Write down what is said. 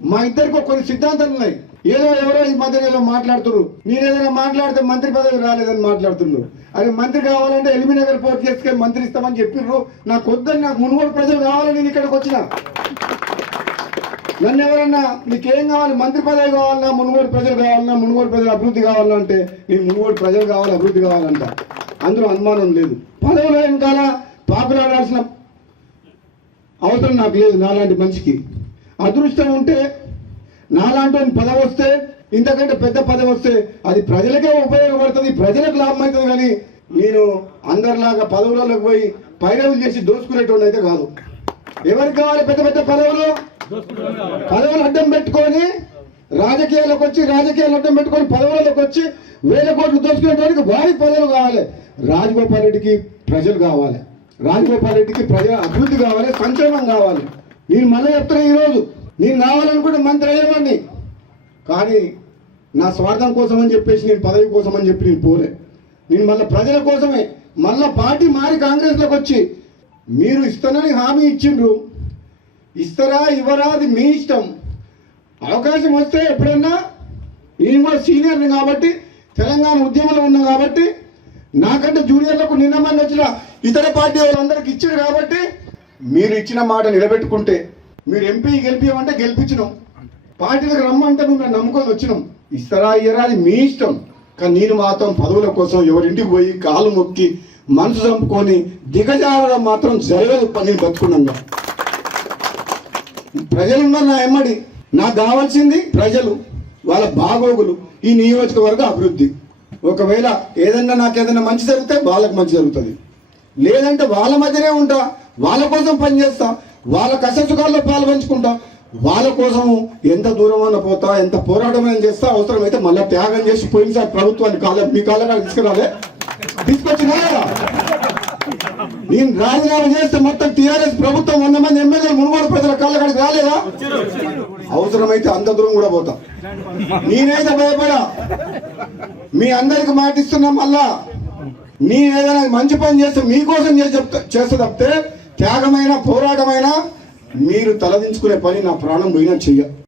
మా ఇద్దరికి కొన్ని సిద్ధాంతాలు ఉన్నాయి. ఏదో ఎవరో ఈ మధ్య ఏదో మాట్లాడుతున్నారు. నేను ఏదైనా మాట్లాడితే మంత్రి పదవి రాలేదని మాట్లాడుతున్నారు. అది మంత్రి కావాలంటే ఎలిమినగర్ పోర్ట్ చేసుకొని మంత్రి ఇస్తామని చెప్పిర్రు. నాకు వద్దని నాకు మునుగోడు ప్రజలు కావాలని నేను ఇక్కడికి వచ్చిన. నన్ను ఎవరన్నా నీకేం కావాలి మంత్రి పదవి కావాలన్నా మునుగోడు ప్రజలు కావాలన్నా మునుగోడు ప్రజలు అభివృద్ధి కావాలన్నా అంటే నేను మునుగోడు ప్రజలు కావాలి అభివృద్ధి కావాలంట. అందులో అనుమానం లేదు. పదవుల వెనకాల పాపులాడాల్సిన అవసరం నాకు లేదు నాలాంటి మనిషికి. అదృష్టం ఉంటే నాలాంటి పదవి వస్తే ఇంతకంటే పెద్ద పదవి వస్తే అది ప్రజలకే ఉపయోగపడుతుంది ప్రజలకు లాభం అవుతుంది కానీ నేను అందరిలాగా పదవులలోకి పోయి పైరవులు చేసి దోసుకునేటువంటి అయితే కాదు. ఎవరికి కావాలి పెద్ద పెద్ద పదవులు? పదవులు అడ్డం పెట్టుకొని రాజకీయాలకు వచ్చి రాజకీయాలు అడ్డం పెట్టుకొని పదవులకు వచ్చి వేల కోట్లు దోచుకునేటానికి వారికి పదవులు కావాలి. రాజగోపాల్ రెడ్డికి ప్రజలు కావాలి. రాజగోపాల్ రెడ్డికి ప్రజల అభివృద్ధి కావాలి సంక్షేమం కావాలి. నేను మళ్ళీ చెప్తున్నా ఈరోజు. నేను కావాలనుకుంటే మంత్రి అయ్యేవాడిని. కానీ నా స్వార్థం కోసం అని చెప్పేసి నేను పదవి కోసం అని చెప్పి నేను పోలే. నేను మళ్ళీ ప్రజల కోసమే. మళ్ళా పార్టీ మారి కాంగ్రెస్లోకి వచ్చి మీరు ఇస్తానని హామీ ఇచ్చిండ్రు. ఇస్తారా ఇవ్వరా అది మీ ఇష్టం. అవకాశం వస్తే ఎప్పుడన్నా నేను కూడా సీనియర్ని కాబట్టి తెలంగాణ ఉద్యమంలో ఉన్నా కాబట్టి నాకంటే జూనియర్లకు నిన్న మంది వచ్చిన ఇతర పార్టీ వాళ్ళందరికి ఇచ్చారు కాబట్టి మీరు ఇచ్చిన మాట నిలబెట్టుకుంటే మీరు ఎంపీ గెలిపించమంటే గెలిపించినాం. పార్టీలకు రమ్మంటే మేము నమ్ముకొని వచ్చినాం. ఇస్తారా ఇయ్యరా అది మీ ఇష్టం. కానీ నేను మాత్రం పదవుల కోసం ఎవరింటికి పోయి కాలు మొక్కి మనసు చంపుకొని దిగజారడం మాత్రం జరగదు. నేను బతుకున్నాగా ప్రజలున్నారు నా ఎమ్మడి. నాకు కావాల్సింది ప్రజలు వాళ్ళ బాగోగులు ఈ నియోజకవర్గ అభివృద్ధి. ఒకవేళ ఏదన్నా నాకు ఏదైనా మంచి జరిగితే వాళ్ళకి మంచి జరుగుతుంది. లేదంటే వాళ్ళ మధ్యనే ఉంటా. వాళ్ళ కోసం పనిచేస్తా వాళ్ళ కష్టసుఖాల్లో పాలుపంచుకుంటా. వాళ్ళ కోసం ఎంత దూరం పోతా ఎంత పోరాటమైనా చేస్తా అవసరమైతే మళ్ళీ త్యాగం చేసి పోయినసారి ప్రభుత్వాన్ని కాలే మీ కాలంగా తీసుకురాలే. తీసుకొచ్చినా నేను రాజీనామా చేస్తే మొత్తం టీఆర్ఎస్ ప్రభుత్వం వంద మంది ఎమ్మెల్యే మునుగోడు ప్రజల కాళ్ళకాడికి రాలేదా? అవసరమైతే అంత దూరం కూడా పోతా. నేనైతే భయపడా. మీ అందరికి మాటిస్తున్నా మళ్ళా. నేను ఏదైనా మంచి పని చేస్తే మీకోసం చేసి చేస్తే తప్పితే త్యాగమైన పోరాటమైన మీరు తలదించుకునే పని నా ప్రాణం పోయినా చెయ్య.